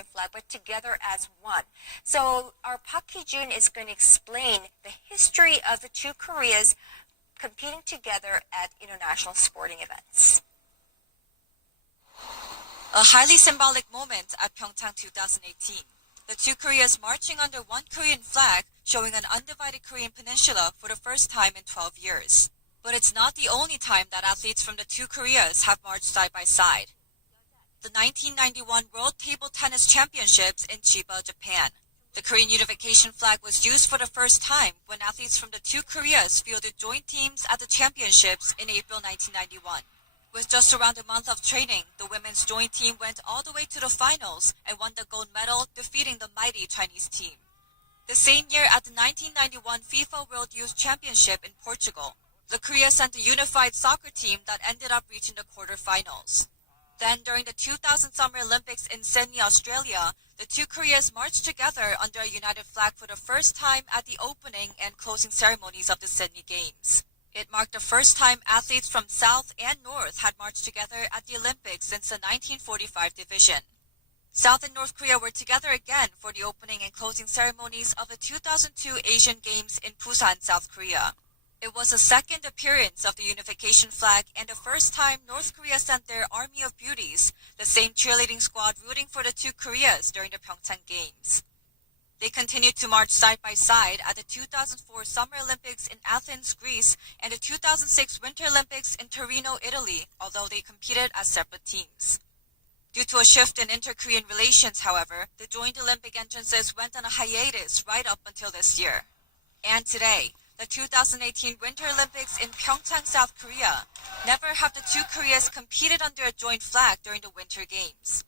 Korean flag, but together as one. So our Park Hee-jun is going to explain the history of the two Koreas competing together at international sporting events. A highly symbolic moment at Pyeongchang 2018. The two Koreas marching under one Korean flag, showing an undivided Korean peninsula for the first time in 12 years. But it's not the only time that athletes from the two Koreas have marched side by side. The 1991 World Table Tennis Championships in Chiba, Japan. The Korean unification flag was used for the first time when athletes from the two Koreas fielded joint teams at the championships in April 1991. With just around a month of training, the women's joint team went all the way to the finals and won the gold medal, defeating the mighty Chinese team. The same year at the 1991 FIFA World Youth Championship in Portugal, the Korea sent a unified soccer team that ended up reaching the quarterfinals. Then, during the 2000 Summer Olympics in Sydney, Australia, the two Koreas marched together under a united flag for the first time at the opening and closing ceremonies of the Sydney Games. It marked the first time athletes from South and North had marched together at the Olympics since the 1945 division. South and North Korea were together again for the opening and closing ceremonies of the 2002 Asian Games in Busan, South Korea. It was the second appearance of the unification flag and the first time North Korea sent their Army of Beauties, the same cheerleading squad rooting for the two Koreas during the Pyeongchang Games. They continued to march side by side at the 2004 Summer Olympics in Athens, Greece, and the 2006 Winter Olympics in Torino, Italy, although they competed as separate teams. Due to a shift in inter-Korean relations, however, the joint Olympic entrances went on a hiatus right up until this year. And today, the 2018 Winter Olympics in Pyeongchang, South Korea, never have the two Koreas competed under a joint flag during the Winter Games.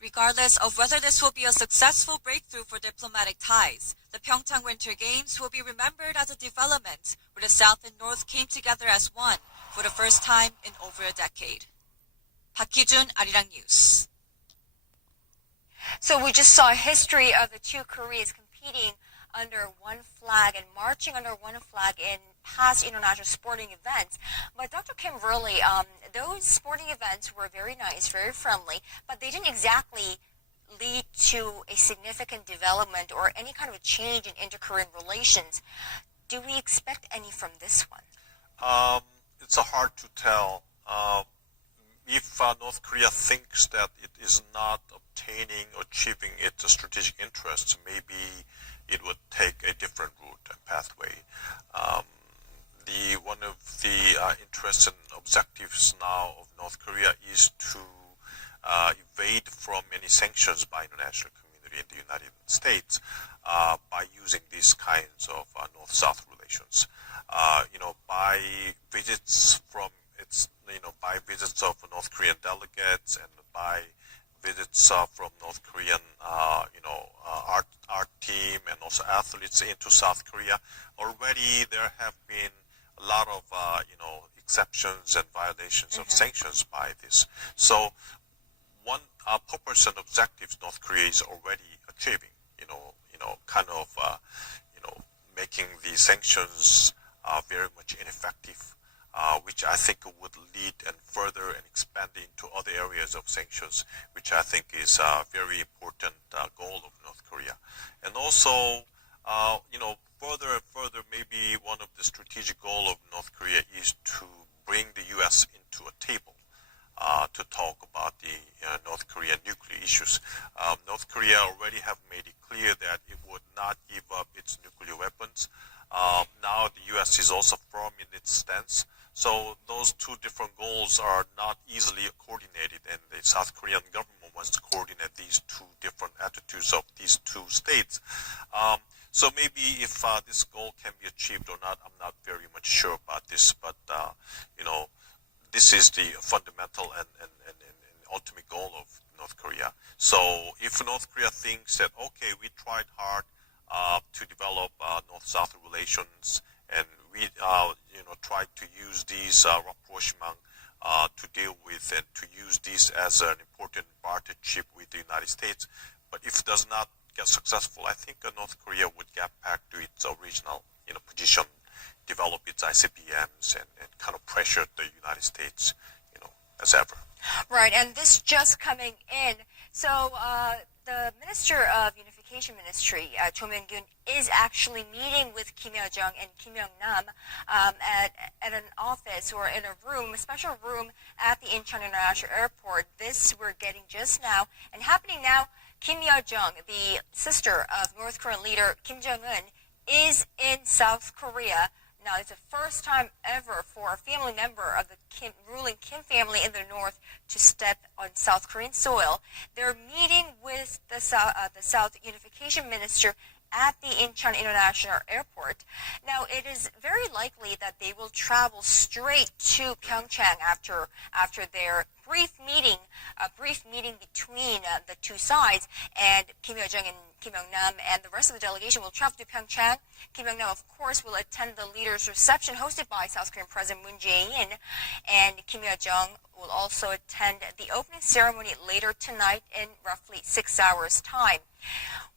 Regardless of whether this will be a successful breakthrough for diplomatic ties, the Pyeongchang Winter Games will be remembered as a development where the South and North came together as one for the first time in over a decade. Park Hee-jun, Arirang News. So we just saw a history of the two Koreas competing under one flag and marching under one flag in past international sporting events. But Dr. Kim, really, those sporting events were very nice, very friendly, but they didn't exactly lead to a significant development or any kind of a change in inter-Korean relations. Do we expect any from this one? It's hard to tell. If North Korea thinks that it is not obtaining or achieving its strategic interests, maybe it would take a different route and pathway. One of the interests and objectives now of North Korea is to evade from any sanctions by international community in the United States by using these kinds of North-South relations. By visits from by visits of North Korean delegates and by visits from North Korean, art team and also athletes into South Korea. Already there have been a lot of, exceptions and violations of sanctions by this. So one purpose and objectives North Korea is already achieving, making the sanctions very much ineffective. Which I think would lead and further and expand into other areas of sanctions, which I think is a very important goal of North Korea. And also, further and further, maybe one of the strategic goals of North Korea is to bring the U.S. into a table to talk about the North Korean nuclear issues. North Korea already have made it clear that it would not give up its nuclear weapons. Now the U.S. is also firm in its stance. So those two different goals are not easily coordinated, and the South Korean government wants to coordinate these two different attitudes of these two states. So maybe if this goal can be achieved or not, I'm not very much sure about this, but this is the fundamental and ultimate goal of North Korea. So if North Korea thinks that, okay, we tried hard to develop North-South relations, and we tried to use these rapprochement to deal with and to use this as an important partnership with the United States. But if it does not get successful, I think North Korea would get back to its original position, develop its ICBMs and kind of pressure the United States, as ever. Right, and this just coming in. So the Minister of Unification Ministry, Cho Myung-gyun, is actually meeting with Kim Yo-jung and Kim Young-nam at an office or in a room, a special room at the Incheon International Airport. This we're getting just now. And happening now, Kim Yo-jung, the sister of North Korean leader Kim Jong-un, is in South Korea. Now, it's the first time ever for a family member of the ruling Kim family in the north to step on South Korean soil. They're meeting with the South Unification Minister at the Incheon International Airport. Now, it is very likely that they will travel straight to Pyeongchang after their brief meeting between the two sides, and Kim Yo-jung and Kim Young-nam and the rest of the delegation will travel to Pyeongchang. Kim Young-nam, of course, will attend the leaders' reception hosted by South Korean President Moon Jae-in, and Kim Yo-jung will also attend the opening ceremony later tonight in roughly 6 hours' time.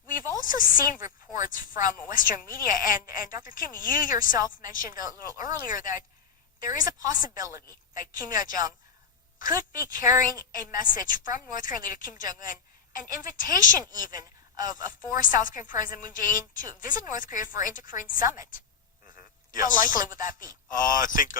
We've also seen reports from Western media, and Dr. Kim, you yourself mentioned a little earlier that there is a possibility that Kim Yo-jung could be carrying a message from North Korean leader Kim Jong-un, an invitation even for South Korean President Moon Jae-in to visit North Korea for an Inter-Korean summit. Yes. How likely would that be? I think